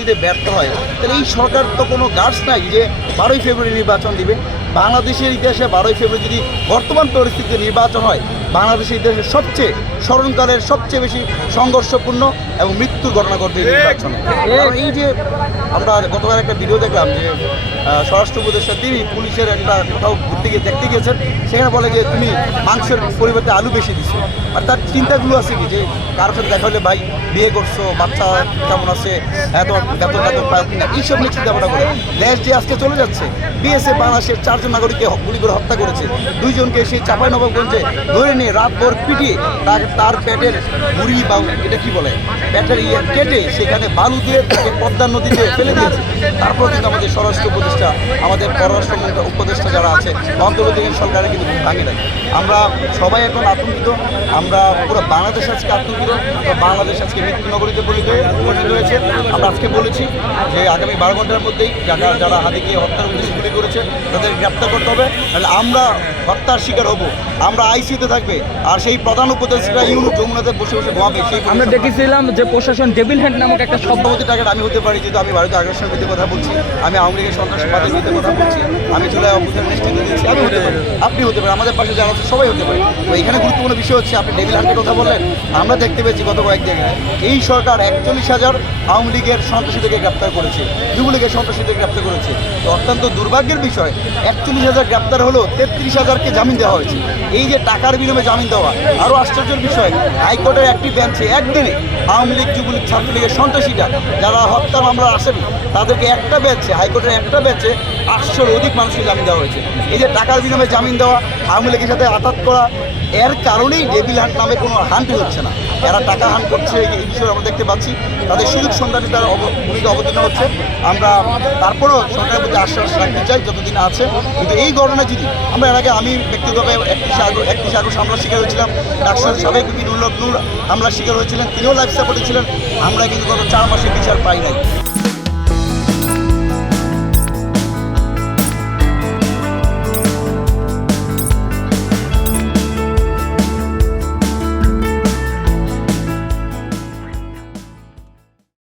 দিতে ব্যর্থ হয়, তাহলে এই সরকার তো কোনো গার্ডস নাই যে 12ই ফেব্রুয়ারি নির্বাচন দিবে। বাংলাদেশের ইতিহাসে 12ই ফেব্রুয়ারি যদি বর্তমান পরিস্থিতিতে নির্বাচন হয়, বাংলাদেশের ইতিহাসে সবচেয়ে স্মরণকালের সবচেয়ে বেশি সংঘর্ষপূর্ণ এবং মৃত্যুর ঘটনা ঘটবে এই নির্বাচনে। কারণ এই যে আমরা গতকাল একটা ভিডিও দেখলাম যে স্বরাষ্ট্র উপদেষ্টা তিনি পুলিশের একটা কোথাও দেখতে গিয়েছেন, সেখানে বলে যে তুমি মাংসের পরিবর্তে আলু বেশি দিছো। আর তার চিন্তাগুলো আছে কি যে কারোর সাথে দেখা হলে ভাই বিয়ে করছো, বাচ্চা কেমন আছে, এত বেতন পাও কিনা, এইসব নিয়ে চিন্তা ভাবনা করে দেশ যে আজকে চলে যাচ্ছে। বিএসএফ বাংলাদেশের 4 জন নাগরিককে গুলি করে হত্যা করেছে, 2 জনকে সেই চাঁপাইনবাবগঞ্জে ধরে নিয়ে রাতভর পিটিয়ে তার পেটের মুড়ি বা এটা কি বলে পেটের কেটে সেখানে বালু দিয়ে তাকে পদ্মা নদীতে ফেলে দিয়েছে। তারপর কিন্তু আমাদের স্বরাষ্ট্র উপদেষ্টা, আমাদের পররাষ্ট্র উপদেষ্টা যারা আছে অন্তর্বর্তীকালীন সরকারের কিন্তু ভাঙে নেয়। আমরা সবাই এখন আতঙ্কিত, আমরা পুরো বাংলাদেশ আজকে আতঙ্কিত, বাংলাদেশ আজকে মৃত্যু নগরীতে পরিণত হয়েছে। আমরা আজকে বলেছি যে আগামী 12 ঘন্টার মধ্যেই যারা হাদিকে হত্যার উদ্দেশ্যে গুলি করেছে তাদের গ্রেপ্তার করতে হবে, তাহলে আমরা হত্যার শিকার হব, আমরা আইসিতে থাকবে। আর সেই প্রধান উপদেষ্টা ইউনূস যমুনাতে বসে বসে ঘুমাবে। সেই আমরা দেখেছিলাম যে প্রশাসন ডেভিল হ্যান্ড নামক একটা শব্দ টার্গেট আমি হতে পারি, যেহেতু আমি ভারতীয় আগ্রাসনের বিরুদ্ধে কথা বলছি, আমি আওয়ামী লীগের সন্ত্রাসবাদের বিরুদ্ধে কথা বলছি, আমি জুলাই অভ্যুত্থানের নেতৃত্ব দিচ্ছি, আমি হতে পারি, আপনি হতে পারেন, আমাদের পাশে যারা আছে সবাই হতে পারে। তো এখানে গুরুত্বপূর্ণ বিষয় হচ্ছে আপনি ডেভিল হান্টের কথা বললেন, আমরা দেখতে পেয়েছি গত কয়েকদিন এই সরকার 41,000 আওয়ামী লীগের সন্ত্রাসীদেরকে গ্রেপ্তার করেছে, যুবলীগের সন্ত্রাসীদের গ্রেপ্তার করেছে। তো অত্যন্ত দুর্ভাগ্যের বিষয় 41,000 গ্রেপ্তার হলো, 33,000কে জামিন দেওয়া হয়েছে। এই যে টাকার বিনিময়ে জামিন দেওয়া, আরও আশ্চর্যের বিষয় হাইকোর্টের একটি বেঞ্চে একদিনে আওয়ামী লীগ, যুবলীগ, ছাত্রলীগের সন্ত্রাসীরা যারা হত্যা মামলা আসেন তাদেরকে একটা বেঞ্চে, হাইকোর্টের একটা বেঞ্চে 800-র অধিক মানুষকে জামিন দেওয়া হয়েছে। এই যে টাকার বিনিময়ে জামিন দেওয়া, আওয়ামী লীগের সাথে আঘাত করা, এর কারণেই ডেভিল হান্ট নামে কোনো হান্টই হচ্ছে না। এরা টাকা হান্ট করছে, এই বিষয়ে আমরা দেখতে পাচ্ছি। তাদের সুযোগ সন্ধানে তার ভূমিকা অবতীর্ণ হচ্ছে। আমরা তারপরেও সরকারের প্রতি আশ্বাস রাখতে চাই যতদিন আছে। কিন্তু এই ঘটনা যদি আমরা এর আগে আমি ব্যক্তিগতভাবে 31 আগস্ট হামলার শিকার হয়েছিলাম, ডাকসুর সাবেক নূর হামলার শিকার হয়েছিলেন, তিনিও লাইফ সাপোর্টে ছিলেন। আমরা কিন্তু গত 4 মাসে বিচার পাই নাই।